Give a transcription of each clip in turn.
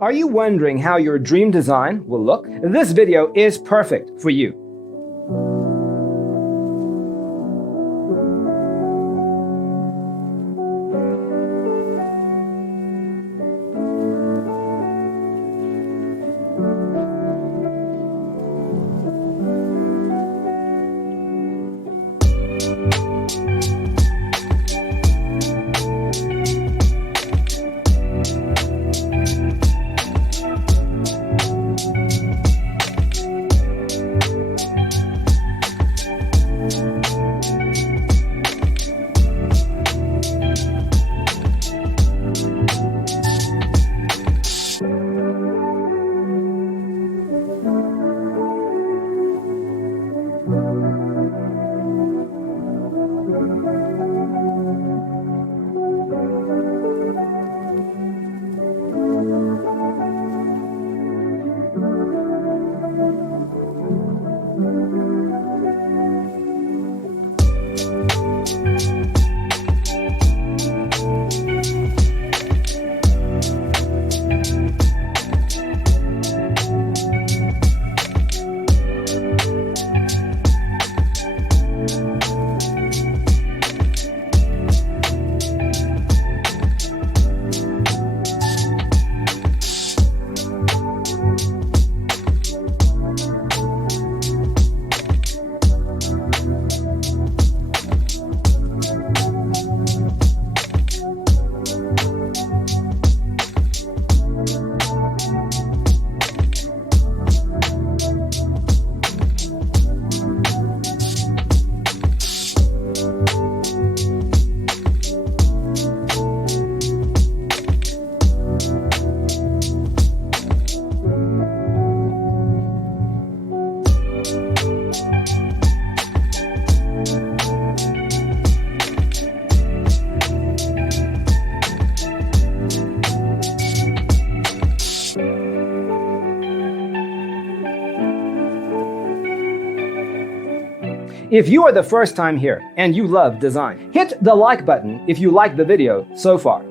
Are you wondering how your dream design will look? This video is perfect for you. If you are the first time here and you love design, hit the like button if you like the video so far.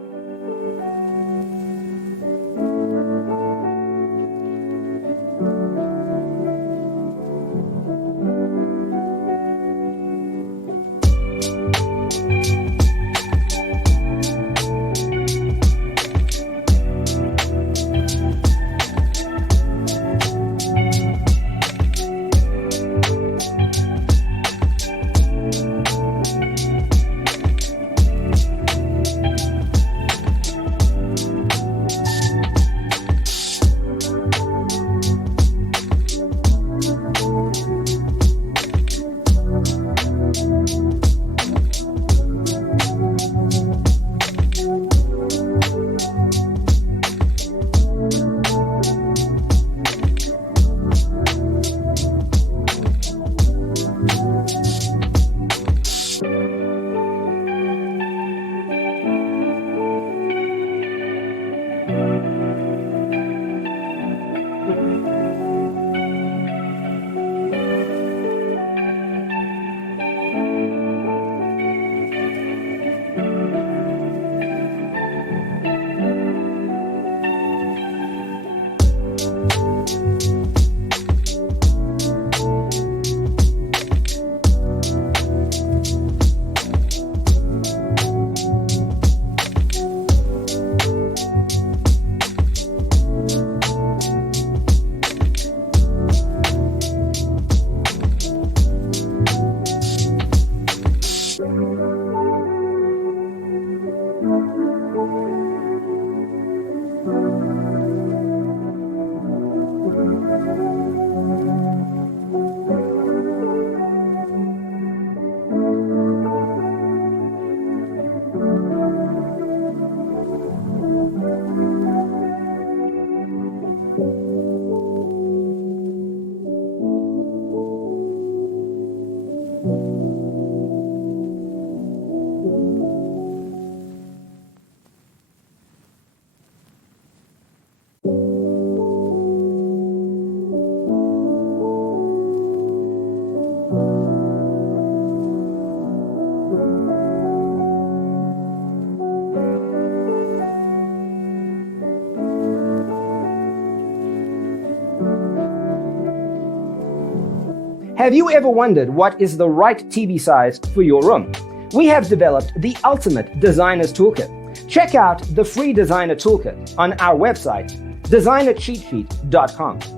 Have you ever wondered what is the right TV size for your room? We have developed the ultimate designer's toolkit. Check out the free designer toolkit on our website, designercheatsheet.com.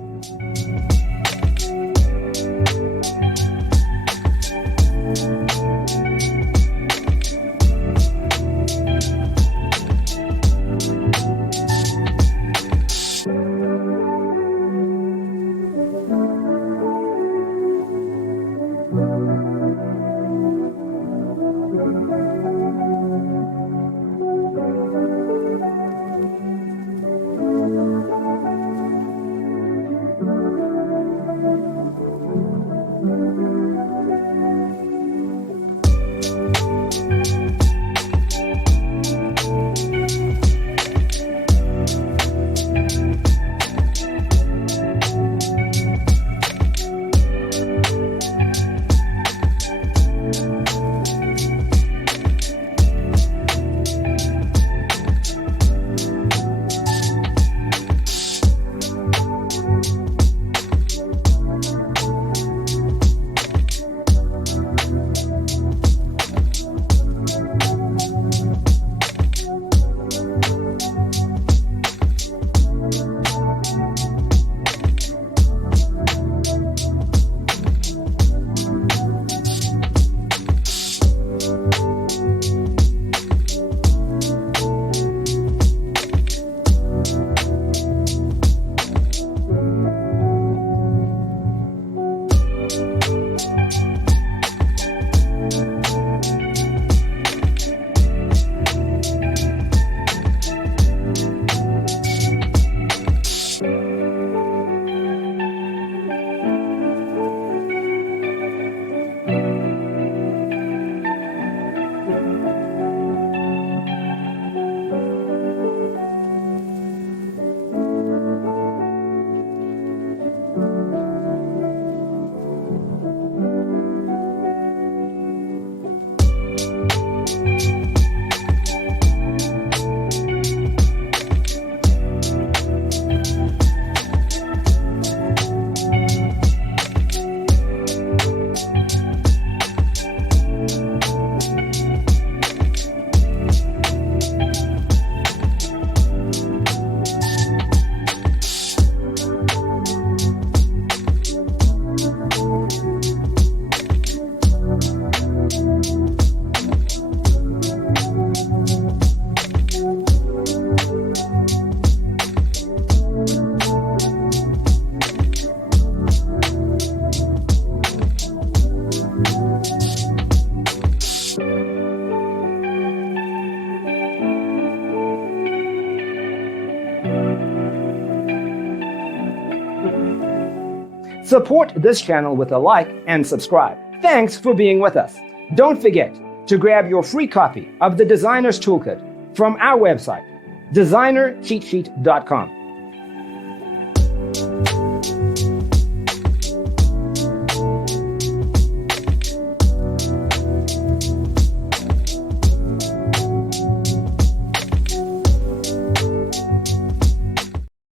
Support this channel with a like and subscribe. Thanks for being with us. Don't forget to grab your free copy of the Designer's Toolkit from our website, designercheatsheet.com.